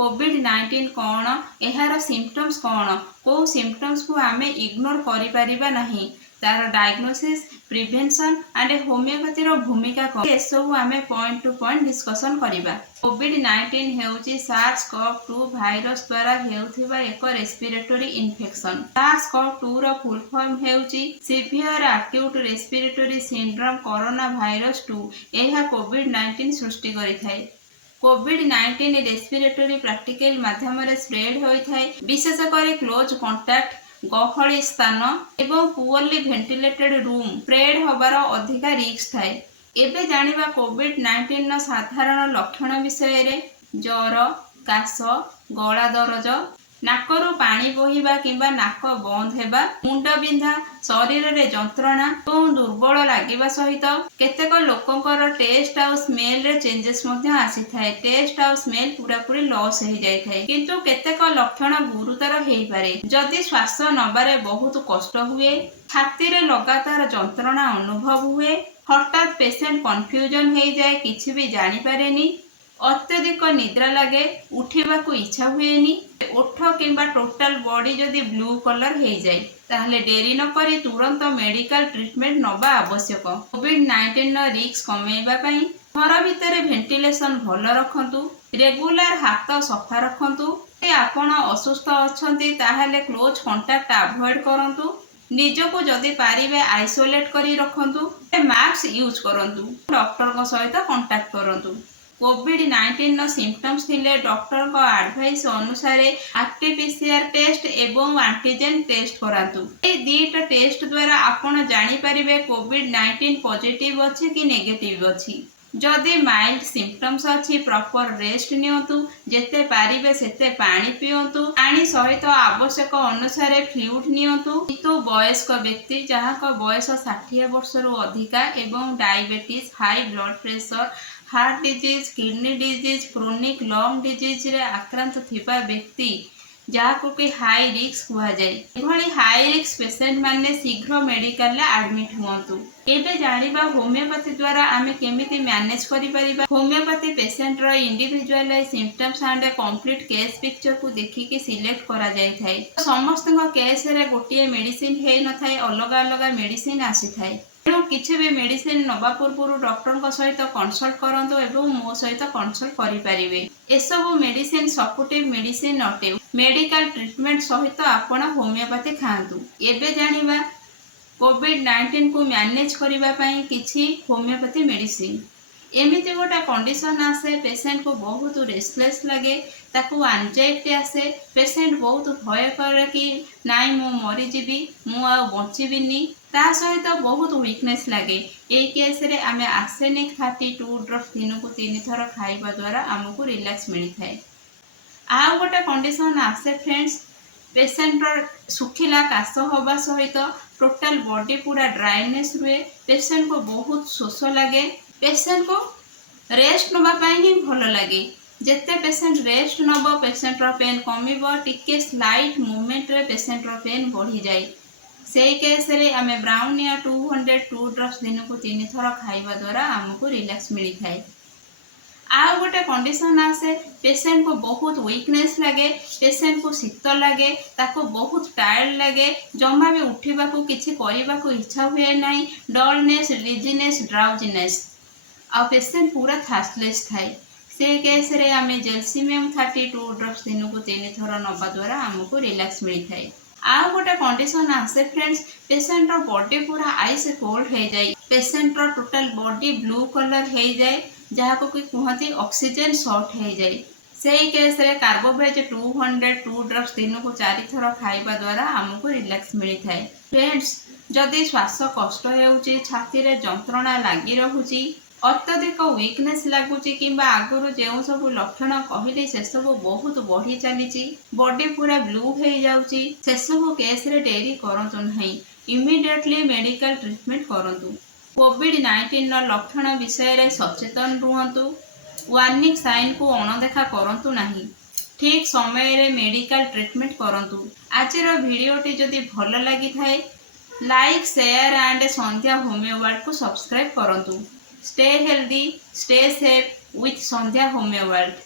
कोविड-19 कौन, एहार सिम्पटम्स कौन, को सिम्पटम्स को आमे इग्नोर करि परिबा नहीं, तार डायग्नोसिस, प्रिवेंशन एंड होमियोपैथी रो भूमिका कौन, ए सब आमे पॉइंट टू पॉइंट डिस्कशन करिबा। कोविड-19 हेउची SARS-CoV-2 भाइरस द्वारा हेउथिबा एक रेस्पिरेटरी इन्फेक्शन। SARS-CoV-2 रो फुल फॉर्म हेउची severe acute respiratory syndrome corona virus 2। एहा कोविड-19 सृष्टि करिथाय। कोविड-19 रेस्पिरेटरी प्रैक्टिकल माध्यम स्प्रेड होता है, विशेषकर क्लोज कांटेक्ट, गहली स्थान एवं पुअरली भेंटिलेटेड रूम स्प्रेड होबार अधिक रिस्क थाए। एबे जानिबा कोविड-19 साधारण लक्षण विषय रे। ज्वर, काश, गला दरज, नाकरू पानी बोहिबा किंबा नाक बंद हेबा, मुंड बिंधा, शरीर रे जंत्रणा और दुर्बल लागिबा सहित केतेक लोकंकर टेस्ट आउ स्मेल रे चेंजेस मध्य आसी थाए। टेस्ट आउ स्मेल पूरा पूरी लॉस हो जाय थाए, किंतु केतेक लक्षण गुरुतर हेई पारे। जदि श्वास नबारे बहुत कष्ट हुए, छाती रे लगातार जंत्रणा अनुभव हुए, हठात पेशेंट कन्फ्यूजन हो जाए, किछि भी जानि पारेनी, अत्यधिक निद्रा लगे, उठिबाकू इच्छा हुएनी, ओठ किंबा टोटल बॉडी जदि ब्लू कलर हो जाए, ताहले डेरी न करी तुरंत मेडिकल ट्रीटमेंट नबा आवश्यक। कोविड-19 रिस्क कमेइबा पई घर भितर वेंटिलेशन भल रखंतु, रेगुलर हाथ सफा रखंतु। ए आपण असुस्थ अछंती ताहले क्लोज कांटेक्ट अवॉइड करंतु। निजको जदि पारिबे आइसोलेट करी रखंतु, मास्क यूज करंतु, डॉक्टर को सहित कांटेक्ट करंतु। कोविड-19 सिम्पटम्स थिले डॉक्टर को एडवाइस अनुसार आरटी-पीसीआर टेस्ट एवं एंटीजन टेस्ट करातु। ए दीटा टेस्ट द्वारा आपण जानि परिबे कोविड-19 पॉजिटिव अछि कि नेगेटिव अछि। जदि माइल्ड सिम्पटम्स अछि, प्रॉपर रेस्ट नियंतु, जेते पारिबे सेते पानी पियंतु, पानी सहित आवश्यक अनुसार फ्लूइड नियंतु। किंतु वयस्क व्यक्ति जहाक बयस 60 वर्ष रु अधिका एवं diabetes, high blood pressure, heart disease, kidney disease, chronic lung disease रे आक्रांत थिबा व्यक्ति जहाको कि हाई रिस्क हुआ जाए, एभली हाई रिस्क पेशेंट माने शीघ्र मेडिकल रे एडमिट हुअंतु। एबे जानिबा होमियोपैथी द्वारा आमे केमिति मैनेज करि परिबा। होमियोपैथी पेशेंट रो individual symptoms and complete case picture को देखि के सिलेक्ट करा जाय थाए। समस्त केस रे गोटिए मेडिसिन हे न थाए, अलग अलग मेडिसिन आसी थाए। तेणु किसी भी मेडिसिन नवा पूर्व डॉक्टर सहित कनसल्ट करंतु एवं मो सहित कनसल्ट करि परिबे। एसबु मेडिसिन सपोर्टिव मेडिसिन अटे। मेडिकल ट्रीटमेंट सहित आपण होमियोपैथी खांतु। एबे जानिबा कोविड-19 को मैनेज करिबा पई किछि होमियोपैथी मेडिसिन। एमिति गोटा कंडीशन आसे, पेशेंट को बहुत रेस्टलेस लगे, ताकू एंजाइटी आसे, पेशेंट बहुत भय करे कि नाई मु मरी जीवी, मु आ बचिबिनी, ता सहित बहुत वीकनेस लगे। ए केस रे आमे आर्सेनिक 32 ड्रॉप्स दिन को 3 थर खाइबा द्वारा हमको रिलैक्स मिली थाए। आ गोटा कंडीशन आसे फ्रेंड्स, पेशेंट सुखिला काश होबा सहित टोटल बॉडी पूरा ड्राइनेस रुए, पेशेंट को बहुत शोष लगे, पेशेंट को रेस्ट नबा पाई ही भल लगे। जेते पेशेंट रेस्ट नब पेशेंट रो पेन कमिबो, टिके स्लाइट मूवमेंट रे पेशेंट रो पेन बढ़ी जाए। सेई केस रे आमे ब्राउनिया 202 ड्रॉप्स दिन को 3 थर खाइबा द्वारा हमको रिलैक्स मिली थाए। आ गोटे कंडीशन आसे, पेशेंट को बहुत वीकनेस लगे, पेशेंट को शीत लगे, ताको बहुत टायर्ड लगे, जमा भी उठिबा को किछि करिबा को इच्छा हुए नाही, डलनेस, डिजीनेस, ड्राउजीनेस, आ पेशेंट पूरा थर्स्टलेस थाए। से केस रे आमे जेल्सिमियम 32 ड्रॉप्स दिन को 3 थर नबा द्वारा हमको रिलैक्स मिली थाए। आ गोटे कंडीशन आसे फ्रेंड्स, पेशेंट रो बॉडी पूरा आइस कोल्ड हो जाए, पेशेंट रो टोटल बॉडी ब्लू कलर हो जाए, जहाको कि कहते ऑक्सीजन शॉर्ट हो जाए। सेई केस रे कार्बोवेज 202 ड्रॉप्स दिन को 4 थर खाइबा द्वारा हमको रिलैक्स मिली थाए। फ्रेंड्स, जदि श्वास कष्ट हेउची, छाती रे जंत्रणा लागि रहुची, अत्यधिक वीकनेस लगुची किंबा आगुरु जेउ सब लक्षण कहली से सब बहुत बढ़ी चलीची, बॉडी पूरा ब्लू हो जाउची, से सब केस रे डेरी करंतु नहीं, इमिडिएटली मेडिकल ट्रीटमेंट करंतु। कोविड-19 लक्षण विषय रे सचेतन रुहंतु, वार्निंग साइन को अणदेखा करंतु नहीं, ठीक समय रे मेडिकल ट्रीटमेंट करंतु। आजिर भिडियोटी जदि भल लगी थाए, like, share and Sandhya homeo world को सब्सक्राइब करंतु। Stay healthy, stay safe with Sandhya Homeo World.